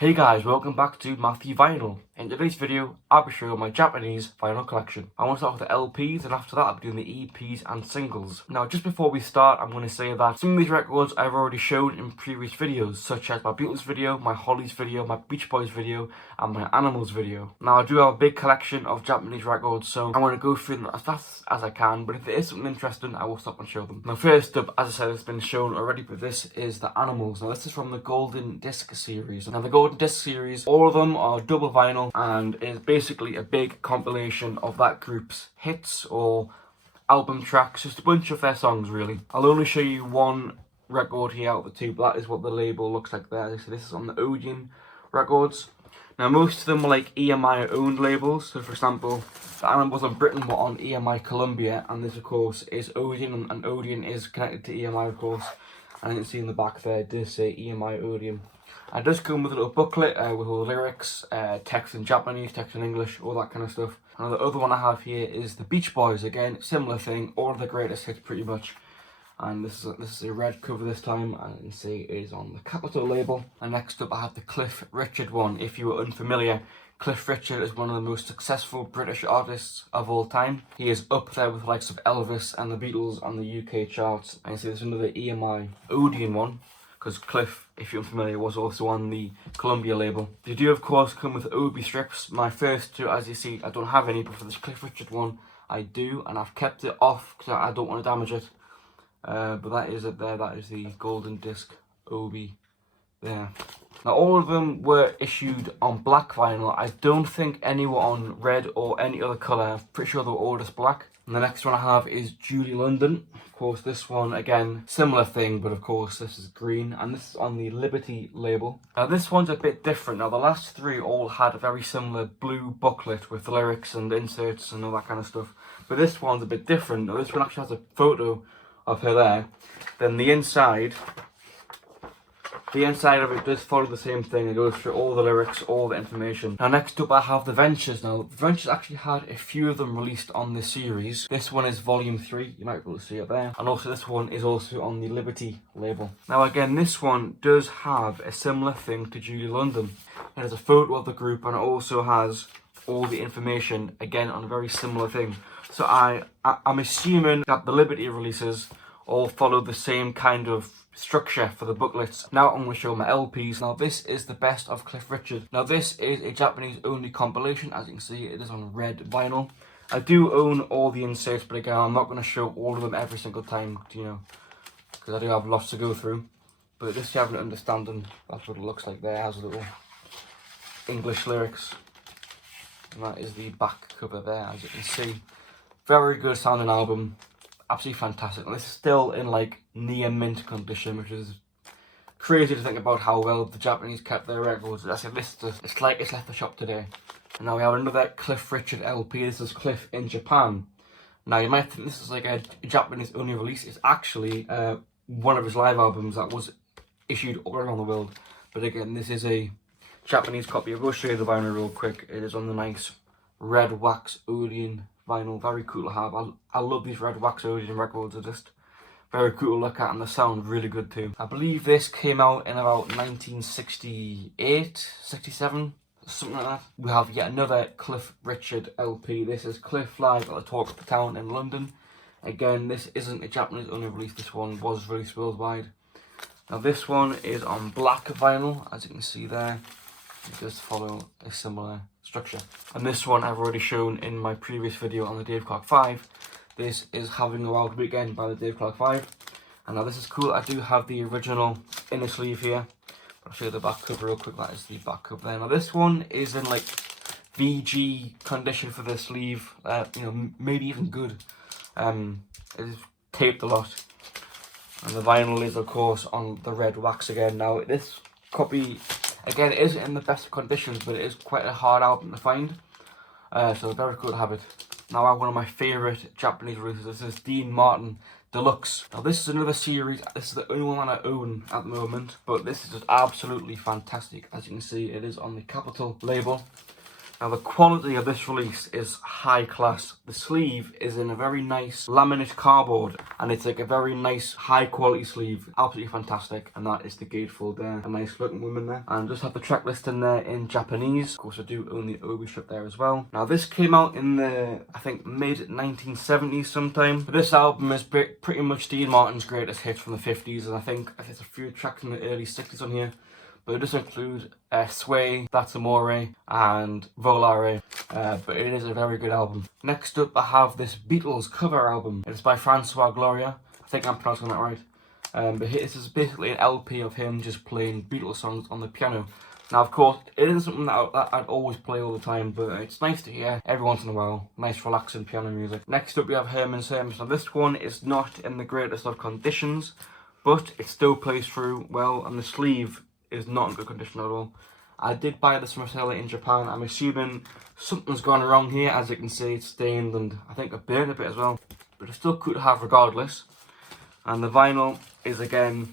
Hey guys, welcome back to Matthew Vinyl. In today's video, I'll be showing my Japanese vinyl collection. I want to start with the LPs, and after that I'll be doing the EPs and singles. Now, just before we start, I'm going to say that some of these records I've already shown in previous videos, such as my Beatles video, my Hollies video, my Beach Boys video, and my Animals video. Now, I do have a big collection of Japanese records, so I want to go through them as fast as I can, but if there is something interesting, I will stop and show them. Now, first up, as I said, it's been shown already, but this is the Animals. Now, this is from the Golden Disc series. Now, the Golden Disc series, all of them are double vinyl and is basically a big compilation of that group's hits or album tracks, just a bunch of their songs really. I'll only show you one record here out of the two, but that is what the label looks like there. So this is on the Odeon records. Now most of them are like EMI owned labels, so for example the Animals of Britain were on EMI Columbia, and this of course is Odeon, and Odeon is connected to EMI of course. And you can see in the back there it does say EMI Odeon. It does come with a little booklet with all the lyrics, text in Japanese, text in English, all that kind of stuff. And the other one I have here is the Beach Boys. Again, similar thing, all of the greatest hits pretty much. And this is a red cover this time, and you can see it is on the Capitol label. And next up I have the Cliff Richard one. If you were unfamiliar, Cliff Richard is one of the most successful British artists of all time. He is up there with the likes of Elvis and the Beatles on the UK charts. And you see there's another EMI Odeon one, because Cliff, if you're unfamiliar, was also on the Columbia label. They do of course come with Obi strips. My first two, as you see, I don't have any, but for this Cliff Richard one I do, and I've kept it off because I don't want to damage it. But that is it there, that is the Golden Disc Obi there. Now all of them were issued on black vinyl. I don't think any were on red or any other colour. I'm pretty sure they were all just black. And the next one I have is Julie London. Of course this one, again, similar thing, but of course this is green, and this is on the Liberty label. Now this one's a bit different. Now the last three all had a very similar blue booklet with lyrics and inserts and all that kind of stuff. But this one's a bit different. Now this one actually has a photo of her there. Then the inside of it does follow the same thing. It goes through all the lyrics, all the information. Now next up I have the Ventures. Now the Ventures actually had a few of them released on this series. This one is volume 3, you might be able to see it there. And also this one is also on the Liberty label. Now again, this one does have a similar thing to Julie London. It has a photo of the group, and it also has all the information, again on a very similar thing. So I'm assuming that the Liberty releases all follow the same kind of structure for the booklets. Now I'm going to show my LPs. Now this is the best of Cliff Richard. Now this is a Japanese only compilation. As you can see, it is on red vinyl. I do own all the inserts, but again I'm not going to show all of them every single time, you know, because I do have lots to go through. But just to have an understanding, that's what it looks like there. It has a little English lyrics, and that is the back cover there, as you can see. Very good sounding album, absolutely fantastic. And this is still in like near mint condition, which is crazy to think about how well the Japanese kept their records. I said this is it's like it's left the shop today. And now we have another Cliff Richard LP. This is Cliff in Japan. Now you might think this is like a Japanese only release. It's actually one of his live albums that was issued all around the world. But again, this is a Japanese copy. I will show you the vinyl real quick. It is on the nice red wax Odeon vinyl. Very cool to have. I love these red wax Odeon records. They're just very cool to look at, and they sound really good too. I believe this came out in about 1968, 67, something like that. We have yet another Cliff Richard LP. This is Cliff live at the Talk of the Town in London. Again, this isn't a Japanese only release. This one was released worldwide. Now this one is on black vinyl, as you can see there. It does follow a similar structure. And this one I've already shown in my previous video on the Dave Clark 5. This is Having a Wild Weekend by the Dave Clark 5. And now this is cool. I do have the original inner sleeve here. I'll show you the back cover real quick. That is the back cover there. Now this one is in like VG condition for the sleeve. You know, maybe even good. It is taped a lot. And the vinyl is of course on the red wax again. Now this copy, again, it isn't in the best conditions, but it is quite a hard album to find. So very cool to have it. Now I have one of my favourite Japanese releases. This is Dean Martin Deluxe. Now this is another series. This is the only one I own at the moment, but this is just absolutely fantastic. As you can see, it is on the Capitol label. Now the quality of this release is high class. The sleeve is in a very nice laminate cardboard, and it's like a very nice high quality sleeve, absolutely fantastic. And that is the gatefold there, a nice looking woman there. And just have the track list in there in Japanese. Of course I do own the Obi strip there as well. Now this came out in the, I think, mid 1970s sometime. But this album is pretty much Dean Martin's greatest hits from the 50s, and I think there's a few tracks in the early 60s on here. But it does include Sway, That's Amore, and Volare. But it is a very good album. Next up, I have this Beatles cover album. It's by Francois Gloria. I think I'm pronouncing that right. But this is basically an LP of him just playing Beatles songs on the piano. Now, of course, it isn't something that I'd always play all the time, but it's nice to hear every once in a while. Nice, relaxing piano music. Next up, we have Herman's Hermits. Now, this one is not in the greatest of conditions, but it still plays through well, and the sleeve is not in good condition at all. I did buy this from a seller in Japan. I'm assuming something's gone wrong here. As you can see, it's stained, and I think I burned a bit as well. But it's still cool to have regardless. And the vinyl is again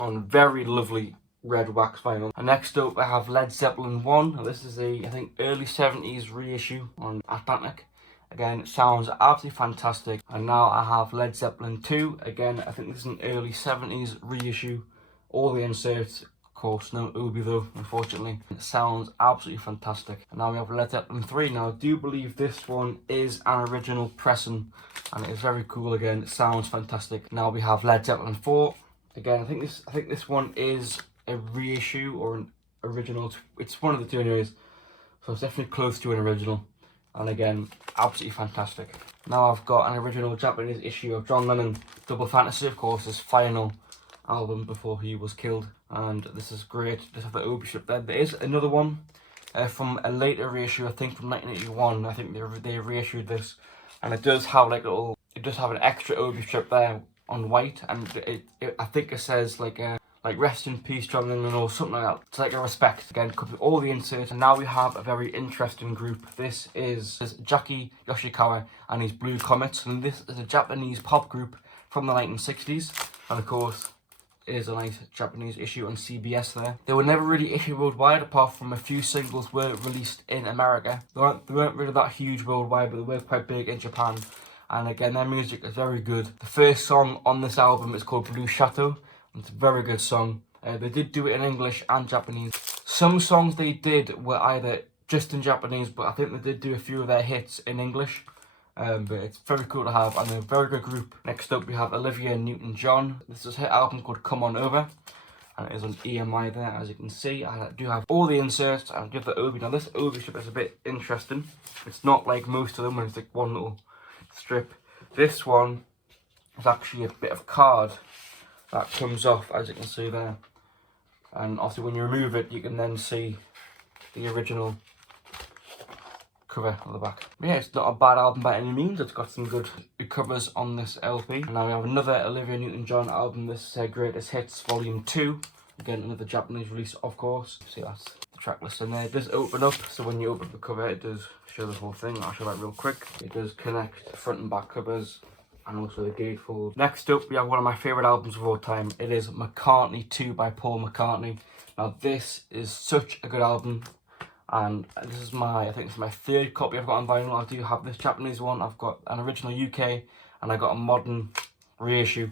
on very lovely red wax vinyl. And next up I have Led Zeppelin 1. Now, this is a, I think, early 70s reissue on Atlantic. Again, it sounds absolutely fantastic. And now I have Led Zeppelin 2. Again, I think this is an early 70s reissue. All the inserts, of course, no Obi though, unfortunately. It sounds absolutely fantastic. And now we have Led Zeppelin 3. Now, I do believe this one is an original pressing, and it is very cool again. It sounds fantastic. Now we have Led Zeppelin 4. Again, I think this one is a reissue or an original. It's one of the two anyways. So it's definitely close to an original. And again, absolutely fantastic. Now I've got an original Japanese issue of John Lennon Double Fantasy, of course, his final album before he was killed, and this is great. Just have the Obi strip there. There is another one from a later reissue, I think from 1981. I think they reissued this, and it does have like it does have an extra Obi strip there on white, and I think it says like rest in peace John Lennon or something like that. It's like a respect. Again, could be all the inserts. And now we have a very interesting group. This is Jaki Yoshikawa and his Blue Comets, and this is a Japanese pop group from the 1960s, and of course is a nice Japanese issue on CBS there. They were never really issued worldwide, apart from a few singles were released in America. They weren't really that huge worldwide, but they were quite big in Japan. And again, their music is very good. The first song on this album is called Blue Chateau. It's a very good song. They did do it in English and Japanese. Some songs they did were either just in Japanese, but I think they did do a few of their hits in English. But it's very cool to have, and they're a very good group. Next up we have Olivia Newton-John. This is her album called Come On Over, and it is on EMI there, as you can see. I do have all the inserts, and I do have the Obi. Now this Obi strip is a bit interesting. It's not like most of them when it's like one little strip. This one is actually a bit of card that comes off, as you can see there. And obviously when you remove it, you can then see the original cover on the back. But yeah, it's not a bad album by any means. It's got some good covers on this LP. And now we have another Olivia Newton-John album. This is her Greatest Hits Volume 2. Again, another Japanese release, of course. See, that's the track list in there. It does open up, so when you open up the cover, it does show the whole thing. I'll show that real quick. It does connect the front and back covers, and also the gatefold. Next up, we have one of my favourite albums of all time. It is McCartney 2 by Paul McCartney. Now, this is such a good album. And this is I think this is my third copy I've got on vinyl. I do have this Japanese one, I've got an original UK, and I got a modern reissue.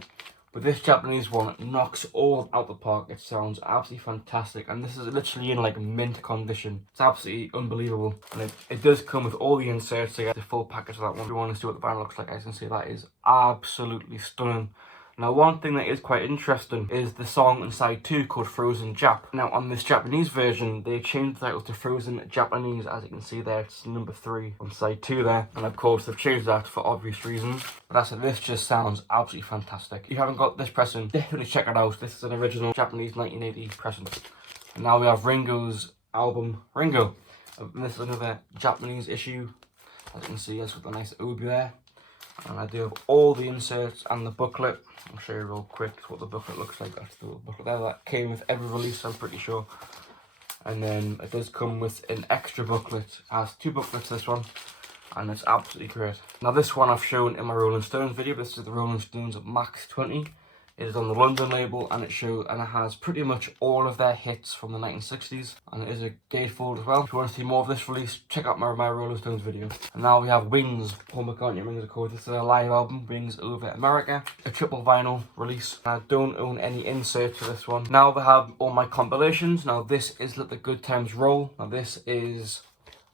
But this Japanese one knocks all out the park. It sounds absolutely fantastic, and this is literally in like mint condition. It's absolutely unbelievable. And it does come with all the inserts to get the full package of that one. If you want to see what the vinyl looks like, as you can see, that is absolutely stunning. Now, one thing that is quite interesting is the song on side 2 called Frozen Jap. Now, on this Japanese version, they changed the title to Frozen Japanese, as you can see there. It's number 3 on side 2 there. And of course, they've changed that for obvious reasons. But as I said, this just sounds absolutely fantastic. If you haven't got this pressing, definitely check it out. This is an original Japanese 1980 pressing. And now we have Ringo's album, Ringo. And this is another Japanese issue. As you can see, it's got the nice Obi there. And I do have all the inserts and the booklet. I'll show you real quick what the booklet looks like. That's the booklet there. That came with every release, I'm pretty sure. And then it does come with an extra booklet. It has 2 booklets, this one. And it's absolutely great. Now this one I've shown in my Rolling Stones video. This is the Rolling Stones Max 20. It is on the London label, and it has pretty much all of their hits from the 1960s, and it is a gatefold as well. If you want to see more of this release, check out my Rolling Stones video. And now we have Wings, Paul McCartney, Wings of course. This is a live album, Wings Over America, a triple vinyl release. I don't own any inserts for this one. Now we have all my compilations. Now this is Let the Good Times Roll. Now this is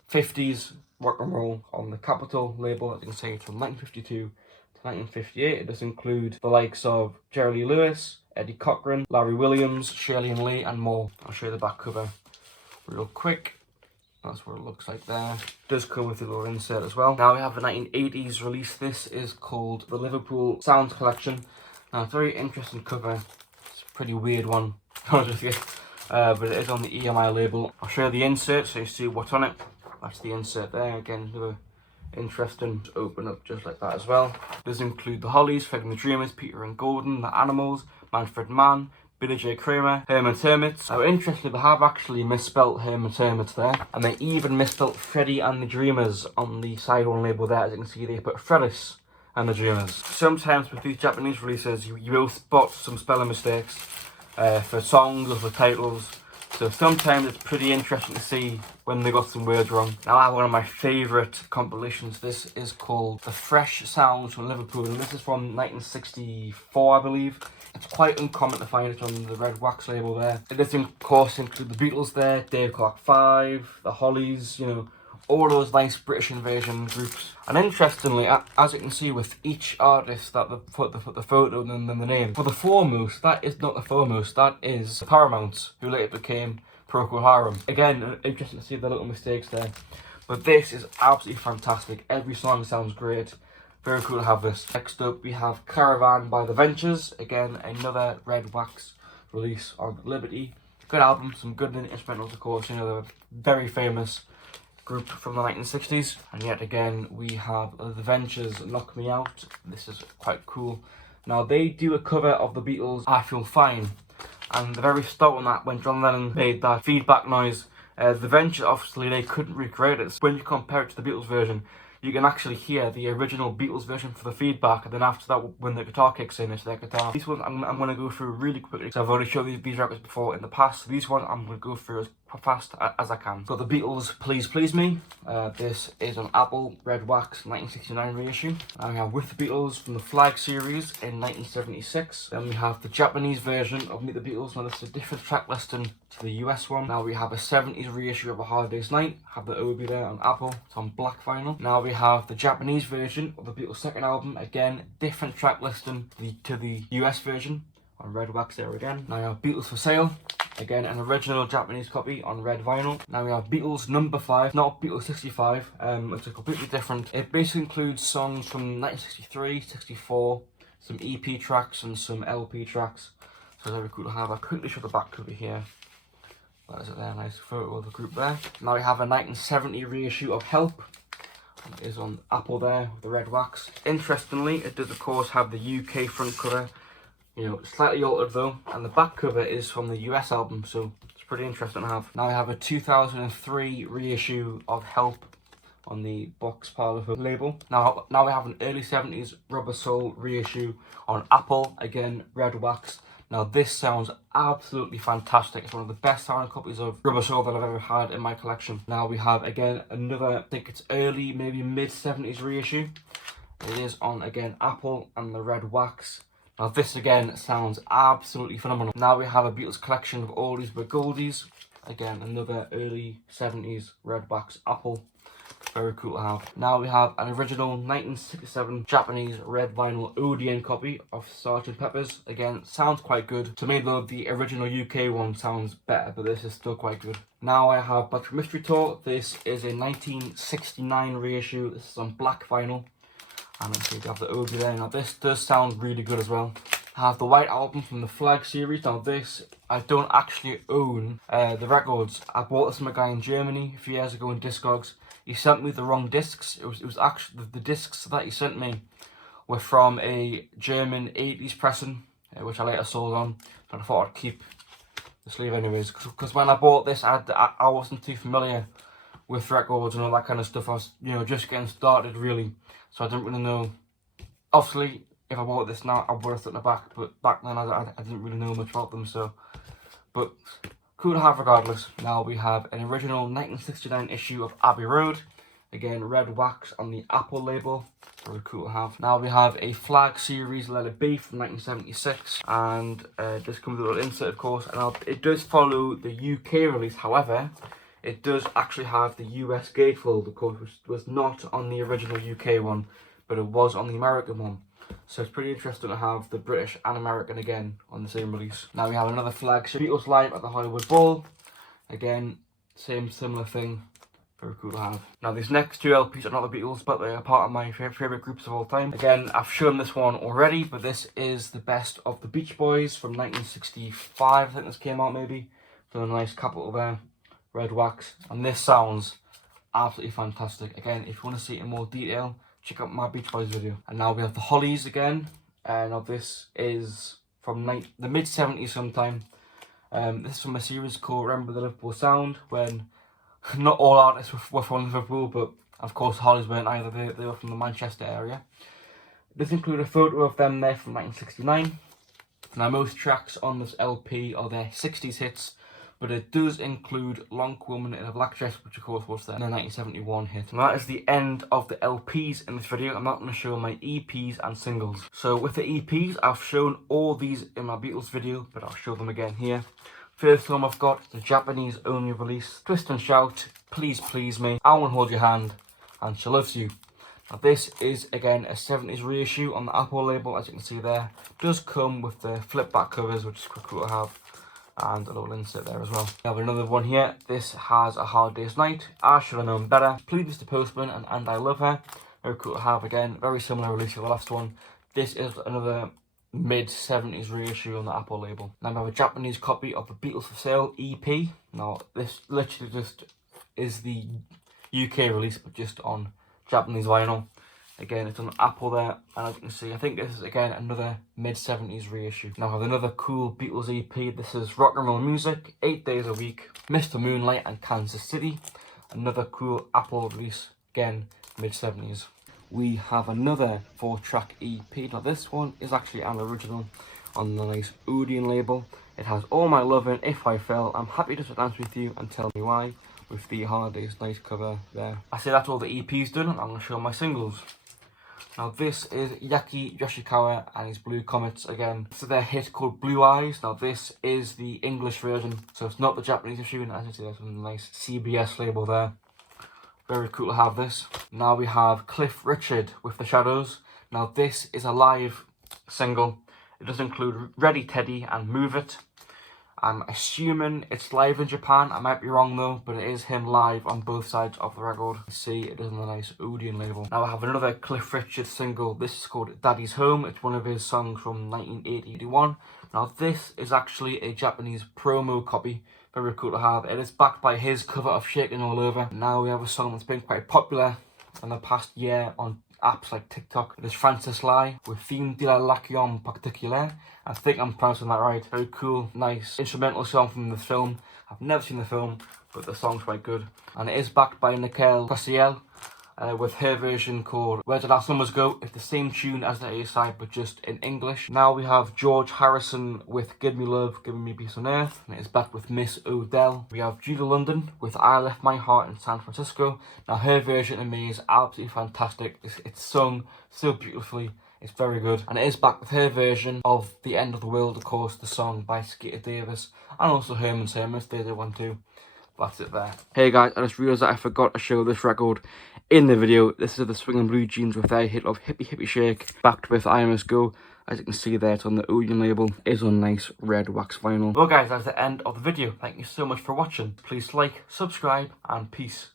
50s rock and roll on the Capitol label. As you can see, it's from 1952 to 1958. It does include the likes of Jerry Lee Lewis, Eddie Cochran, Larry Williams, Shirley and Lee, and more. I'll show you the back cover real quick. That's what it looks like there. It does come with a little insert as well. Now we have the 1980s release. This is called the Liverpool Sounds Collection. Now, it's a very interesting cover. It's a pretty weird one, to be honest with you. But it is on the EMI label. I'll show you the insert so you see what's on it. That's the insert there. Again, another interesting to open up just like that as well. It does include the Hollies, Fred and the Dreamers, Peter and Gordon, the Animals, Manfred Mann, Billy J. Kramer, Herman's Hermits. Now, interestingly, they have actually misspelt Herman's Hermits there, and they even misspelt Freddie and the Dreamers on the side one label there. As you can see, they put Freddis and the Dreamers. Sometimes with these Japanese releases, you will spot some spelling mistakes for songs or for titles. So sometimes it's pretty interesting to see when they got some words wrong. Now I have one of my favourite compilations. This is called The Fresh Sounds from Liverpool, and this is from 1964, I believe. It's quite uncommon to find it on the Red Wax label there. It does, of course, include the Beatles there, Dave Clark 5, the Hollies, you know, all those nice British invasion groups. And interestingly, as you can see with each artist that they put the photo and then the name. For the foremost, that is not the foremost, that is the Paramounts, who later became Procol Harum. Again, interesting to see the little mistakes there. But this is absolutely fantastic. Every song sounds great. Very cool to have this. Next up, we have Caravan by The Ventures. Again, another Red Wax release on Liberty. Good album, some good instrumentals, of course. You know, they're very famous group from the 1960s. And yet again, we have The Ventures, Knock Me Out. This is quite cool. Now, they do a cover of the Beatles' I Feel Fine. And the very start on that, when John Lennon made that feedback noise, The Ventures, obviously, they couldn't recreate it. So when you compare it to the Beatles version, you can actually hear the original Beatles version for the feedback, and then after that, when the guitar kicks in, it's their guitar. These ones I'm going to go through really quickly, so I've already showed these records before in the past. So these ones I'm going to go through as fast as I can. Got the Beatles' Please Please Me. This is on Apple, Red Wax, 1969 reissue. And we have With the Beatles from the Flag series in 1976. Then we have the Japanese version of Meet the Beatles. Now this is a different track listing to the US one. Now we have a 70s reissue of A Hard Day's Night. Have the Obi there on Apple. It's on black vinyl. Now we have the Japanese version of the Beatles' second album. Again, different track listing to the US version on Red Wax there again. Now we have Beatles for Sale. Again, an original Japanese copy on red vinyl. Now we have Beatles number 5, not Beatles 65. It's a completely different. It basically includes songs from 1963, 64, some EP tracks and some LP tracks. So it's very cool to have. I quickly show the back cover here. That is it there, nice photo of the group there. Now we have a 1970 reissue of Help. It is on Apple there with the Red Wax. Interestingly, it does of course have the UK front cover. You know, slightly altered though, and the back cover is from the US album, so it's pretty interesting to have. Now I have a 2003 reissue of Help on the Box Parlour label. Now we have an early 70s Rubber Soul reissue on Apple, again, Red Wax. Now this sounds absolutely fantastic. It's one of the best sounding copies of Rubber Soul that I've ever had in my collection. Now we have, again, another, I think it's early, maybe mid-70s reissue. It is on, again, Apple and the Red Wax. Now this again sounds absolutely phenomenal. Now we have a Beatles collection of Oldies but Goldies. Again, another early 70s Red Wax Apple. Very cool to have. Now we have an original 1967 Japanese red vinyl ODN copy of Sgt. Pepper's. Again, sounds quite good. To me though, the original UK one sounds better, but this is still quite good. Now I have Black Mystery Tour. This is a 1969 reissue. This is on black vinyl. And then you have the OG there. Now this does sound really good as well. I have the White Album from the Flag series. Now this, I don't actually own the records. I bought this from a guy in Germany a few years ago in Discogs. He sent me the wrong discs. It was actually, the discs that he sent me were from a German 80s pressing, which I later sold on. But I thought I'd keep the sleeve anyways. Because when I bought this, I wasn't too familiar with records and all that kind of stuff. I was, you know, just getting started really. So I didn't really know. Obviously, if I bought this now, I would have thrown it back, but back then I didn't really know much about them, so. But cool to have regardless. Now we have an original 1969 issue of Abbey Road. Again, red wax on the Apple label. Very cool to have. Now we have a Flag series Let It Be from 1976. And this comes with a little insert, of course. And it does follow the UK release. However, it does actually have the US gatefold, of course, which was not on the original UK one, but it was on the American one. So it's pretty interesting to have the British and American again on the same release. Now we have another flagship, Beatles Live at the Hollywood Bowl. Again, similar thing. Very cool to have. Now these next two LPs are not the Beatles, but they are part of my favourite groups of all time. Again, I've shown this one already, but this is the best of the Beach Boys from 1965. I think this came out maybe. So a nice capital there. Red wax. And this sounds absolutely fantastic. Again, if you want to see it in more detail, check out my Beach Boys video. And now we have the Hollies again. Now this is from the mid-70s sometime. This is from a series called Remember the Liverpool Sound, when not all artists were from Liverpool, but of course Hollies weren't either. They were from the Manchester area. This includes a photo of them there from 1969. Now most tracks on this LP are their 60s hits, but it does include Long Woman in a Black Dress, which of course was their 1971 hit. And that is the end of the LPs in this video. I'm not going to show my EPs and singles. So with the EPs, I've shown all these in my Beatles video, but I'll show them again here. First film I've got, the Japanese only release, Twist and Shout, Please Please Me, I Won't Hold Your Hand, and She Loves You. Now this is again a 70s reissue on the Apple label, as you can see there. It does come with the flip back covers, which is quite cool to have, and a little insert there as well. We have another one here. This has A Hard Day's Night, I Should Have Known Better, Please Mr. Postman, and I Love Her. Very cool to have again, very similar release to the last one. This is another mid-70s reissue on the Apple label. Now we have a Japanese copy of the Beatles for Sale EP. Now this literally just is the UK release, but just on Japanese vinyl. Again, it's on Apple there, and as you can see, I think this is again another mid-70s reissue. Now I have another cool Beatles EP. This is Rock and Roll Music, 8 Days a Week, Mr. Moonlight and Kansas City. Another cool Apple release, again mid-70s. We have another 4-track EP. Now this one is actually an original on the nice Odeon label. It has All My Lovin', If I Fell, I'm Happy to Dance With You and Tell Me Why, with the Hard Day's Night cover there. I say that's all the EP's done, and I'm going to show my singles. Now this is Yaki Yoshikawa and his Blue Comets again. This is their hit called Blue Eyes. Now this is the English version, so it's not the Japanese issue, and as you see there's some nice CBS label there. Very cool to have this. Now we have Cliff Richard with The Shadows. Now this is a live single. It does include Ready Teddy and Move It. I'm assuming it's live in Japan. I might be wrong though, but it is him live on both sides of the record. You see, it is on the nice Odeon label. Now I have another Cliff Richard single. This is called Daddy's Home. It's one of his songs from 1981. Now this is actually a Japanese promo copy. Very cool to have. It is backed by his cover of Shaking All Over. Now we have a song that's been quite popular in the past year on apps like TikTok. It is Francis Lai with Theme de la Lacion Particulier. I think I'm pronouncing that right. Very cool, nice instrumental song from the film. I've never seen the film, but the song's quite good. And it is backed by Nicole Cassiel with her version called Where Did Our Summers Go? It's the same tune as the A-side, but just in English. Now we have George Harrison with Give Me Love, Giving Me Peace on Earth. And it is backed with Miss O'Dell. We have Judah London with I Left My Heart in San Francisco. Now her version of me is absolutely fantastic. It's sung so beautifully. It's very good. And it is back with her version of The End of the World, of course, the song by Skeeter Davis. And also Herman's Hermits, they did one too. That's it there. Hey guys, I just realised that I forgot to show this record in the video. This is the Swingin' Blue Jeans with their hit of Hippie Hippie Shake, backed with I Must Go. As you can see there, it's on the Odeon label. It is on nice red wax vinyl. Well guys, that's the end of the video. Thank you so much for watching. Please like, subscribe, and peace.